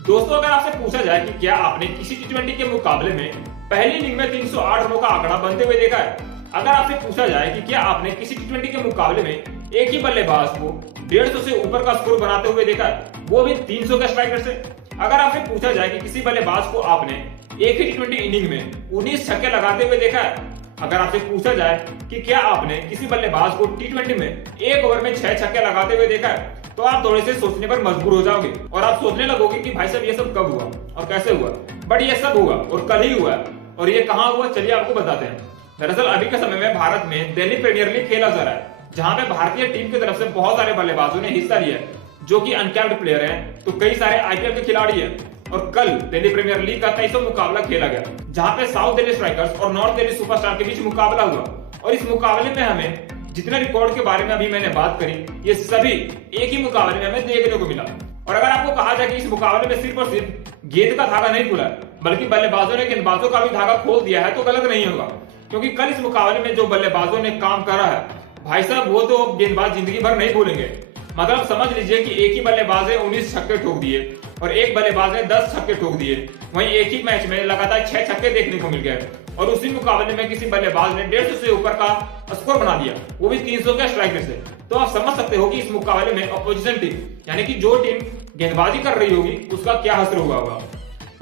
दोस्तों, अगर आपसे पूछा जाए कि क्या आपने किसी टी20 के मुकाबले में पहली इनिंग में 308 रनों का आंकड़ा बनते हुए देखा है। अगर आपसे पूछा जाए कि क्या आपने किसी टी20 के मुकाबले में एक ही बल्लेबाज को 150 से ऊपर का स्कोर बनाते हुए देखा है, वो भी 300 के स्ट्राइक रेट से। अगर आपसे पूछा जाए कि किसी बल्लेबाज को आपने एक ही टी20 इनिंग में 19 छक्के लगाते हुए देखा है। अगर आपसे पूछा जाए कि क्या आपने किसी बल्लेबाज को टी20 में एक ओवर में 6 छक्के लगाते हुए देखा है, तो आप थोड़े से सोचने पर मजबूर हो जाओगे और आप सोचने लगोगे कि भाई साहब ये सब कब हुआ और कैसे हुआ। बट ये सब हुआ और कल ही हुआ है। और ये कहाँ हुआ, चलिए आपको बताते हैं। दरअसल अभी के समय में भारत में दिल्ली प्रीमियर लीग खेला जा रहा है, जहां पे भारतीय टीम की तरफ से बहुत सारे बल्लेबाजों ने हिस्सा लिया है, जो कि अनकैप्ड प्लेयर हैं, तो कई सारे आईपीएल के खिलाड़ी हैं। और कल दिल्ली प्रीमियर लीग का 23वां मुकाबला खेला गया, जहां पे साउथ दिल्ली स्ट्राइकर्स और नॉर्थ दिल्ली सुपरस्टार के बीच मुकाबला हुआ। और इस मुकाबले में हमें जितने रिकॉर्ड के बारे में अभी मैंने बात करी, ये सभी एक ही मुकाबले में हमें देखने को मिला। और अगर आपको कहा जाए कि इस मुकाबले में सिर्फ और सिर्फ गेंद का धागा नहीं खुला, बल्कि बल्लेबाजों ने गेंदबाजों का भी धागा खोल दिया है, तो गलत नहीं होगा। क्योंकि कल इस मुकाबले में जो बल्लेबाजों ने काम करा है, भाई साहब वो तो गेंदबाज जिंदगी भर नहीं भूलेंगे। मतलब समझ लीजिए कि एक ही बल्लेबाज ने 19 छक्के ठोक दिए और एक बल्लेबाज ने 10 छक्के ठोक दिए। वहीं एक ही मैच में लगातार 6 छक्के देखने को मिल गए। और उसी मुकाबले में किसी बल्लेबाज ने 150 से ऊपर का स्कोर बना दिया, वो भी 300 के स्ट्राइक रेट से। तो आप समझ सकते हो कि इस मुकाबले में अपोजिशन टीम, यानी कि जो टीम गेंदबाजी कर रही होगी, उसका क्या असर हुआ होगा।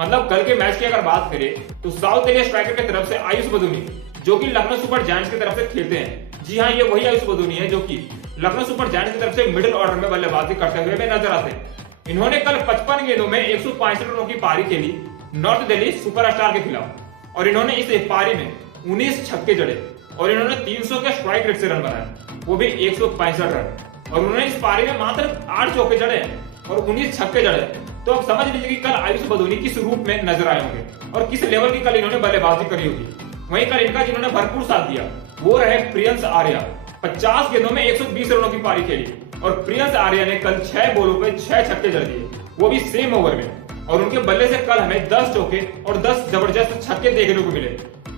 मतलब कल के मैच की अगर बात करें तो साउथ दिल्ली स्ट्राइकर की तरफ से आयुष बदूनी, जो कि लखनऊ सुपर जायंट्स की तरफ से खेलते हैं। जी हाँ, ये वही आयुष बदूनी है जो कि लखनऊ सुपर जायंट्स की तरफ से मिडिल ऑर्डर में बल्लेबाजी करते हुए में नजर आते हैं। इन्होंने कल 55 गेंदों में 165 रनों की पारी खेली नॉर्थ दिल्ली सुपरस्टार के खिलाफ। और इन्होंने इस पारी में 19 छक्के जड़े और इन्होंने 300 के स्ट्राइक रेट से रन बनाए, वो भी 165 रन। और उन्होंने इस पारी में मात्र 8 चौके जड़े और 19 छक्के जड़े। तो आप समझ लीजिए कि कल आयुष बदूनी किस रूप में नजर आए होंगे और किस लेवल की कल इन्होंने बल्लेबाजी करी होगी। वहीं कल इनका जिन्होंने भरपूर साथ दिया वो रहे प्रियंस आर्या। 50 गेंदों में 120 रनों की पारी खेली और प्रियंस आर्या ने कल 6 बॉलों पे 6 छक्के जड़ दिए, वो भी सेम ओवर में। और उनके बल्ले से कल हमें 10 चौके और 10 जबरदस्त छक्के देखने को मिले।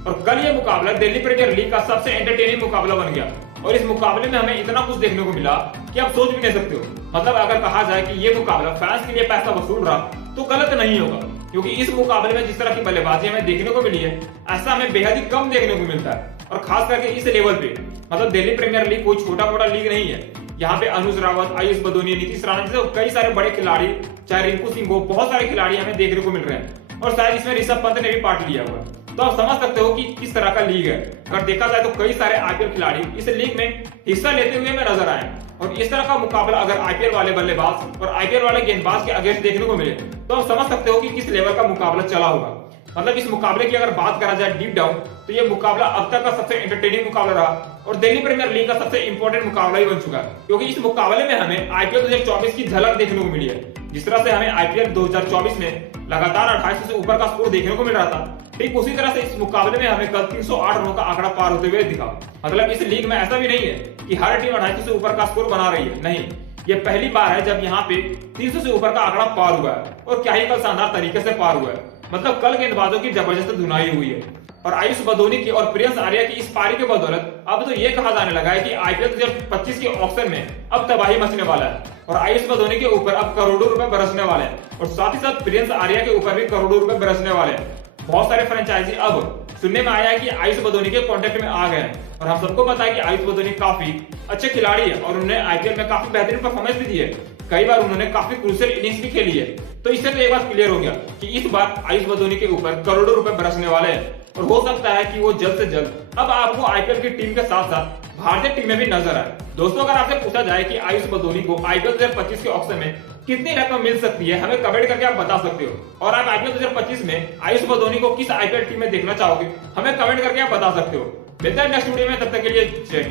और कल ये मुकाबला दिल्ली प्रीमियर लीग का सबसे एंटरटेनिंग मुकाबला बन गया। और इस मुकाबले में हमें इतना कुछ देखने को मिला कि आप सोच भी नहीं सकते हो। मतलब अगर कहा जाए कि ये मुकाबला फैंस के लिए पैसा वसूल रहा, तो गलत नहीं होगा। क्योंकि इस मुकाबले में जिस तरह की बल्लेबाजी हमें देखने को मिली है, ऐसा हमें बेहद ही कम देखने को मिलता है। और खास करके इस लेवल पे, मतलब दिल्ली प्रीमियर लीग कोई छोटा मोटा लीग नहीं है। यहाँ पे अनुज रावत, आयुष बदूनी, नीतीश राणा जैसे कई सारे बड़े खिलाड़ी, चाहे रिंकू सिंह हो, बहुत सारे खिलाड़ी हमें देखने को मिल रहे हैं। और शायद इसमें ऋषभ पंत ने भी पार्ट लिया हुआ। तो आप समझ सकते हो कि किस तरह का लीग है। अगर देखा जाए तो कई सारे आईपीएल खिलाड़ी इस लीग में हिस्सा लेते हुए में नजर आए। और इस तरह का मुकाबला अगर आईपीएल वाले बल्लेबाज और आईपीएल वाले गेंदबाज के अगेंस्ट देखने को मिले, तो आप समझ सकते हो कि किस लेवल का मुकाबला चला होगा। मतलब इस मुकाबले की अगर बात करा जाए डीप डाउन, तो ये मुकाबला अब तक का सबसे एंटरटेनिंग मुकाबला रहा और दिल्ली प्रीमियर लीग का सबसे इंपॉर्टेंट मुकाबला ही बन चुका है। क्योंकि इस मुकाबले में हमें आईपीएल 2024 की झलक देखने को मिली है। जिस तरह से हमें आईपीएल 2024 में लगातार 28 से ऊपर का स्कोर देखने को मिल रहा था, ठीक उसी तरह से इस मुकाबले में हमें कल 308 रनों का आंकड़ा पार होते हुए दिखा। मतलब इस लीग में ऐसा भी नहीं है कि हर टीम 28 से ऊपर का स्कोर बना रही है, नहीं। ये पहली बार है जब यहाँ पे 300 से ऊपर का आंकड़ा पार हुआ है। और क्या ही कल शानदार तरीके से पार हुआ है। मतलब कल गेंदबाजों की जबरदस्त धुनाई हुई है। और आयुष बदूनी की और प्रियंस आर्या की इस पारी के बदौलत अब तो ये कहा जाने लगा है कि आईपीएल 2025 के ऑक्शन में अब तबाही मचने वाला है। और आयुष बदूनी के ऊपर अब करोड़ों रुपए बरसने वाले हैं और साथ ही साथ प्रियंस आर्या के ऊपर भी करोड़ों रुपए बरसने वाले हैं। बहुत सारे फ्रेंचाइजी अब सुनने में आया है कि आयुष बदूनी के कॉन्टेक्ट में आ गए हैं। और हम सबको पता है कि आयुष बदूनी काफी अच्छे खिलाड़ी है और उन्होंने आईपीएल में काफी बेहतरीन परफॉर्मेंस भी दी है। कई बार उन्होंने काफी क्रूशियल इनिंग्स भी खेली है। तो इससे तो एक बात क्लियर हो गया कि इस बार आयुष बदूनी के ऊपर करोड़ों रुपए बरसने वाले हैं। और हो सकता है कि वो जल्द से जल्द अब आपको आईपीएल की टीम के साथ साथ भारतीय टीम में भी नजर आए। दोस्तों, अगर आपसे पूछा जाए कि आयुष बदूनी को आईपीएल 2025 के ऑक्शन में कितनी रकम मिल सकती है, हमें कमेंट करके आप बता सकते हो। और आप आईपीएल 2025 में आयुष बदूनी को किस आईपीएल टीम में देखना चाहोगे, हमें कमेंट करके आप बता सकते हो। मिलते हैं नेक्स्ट वीडियो में, तब तक के लिए जय हिंद।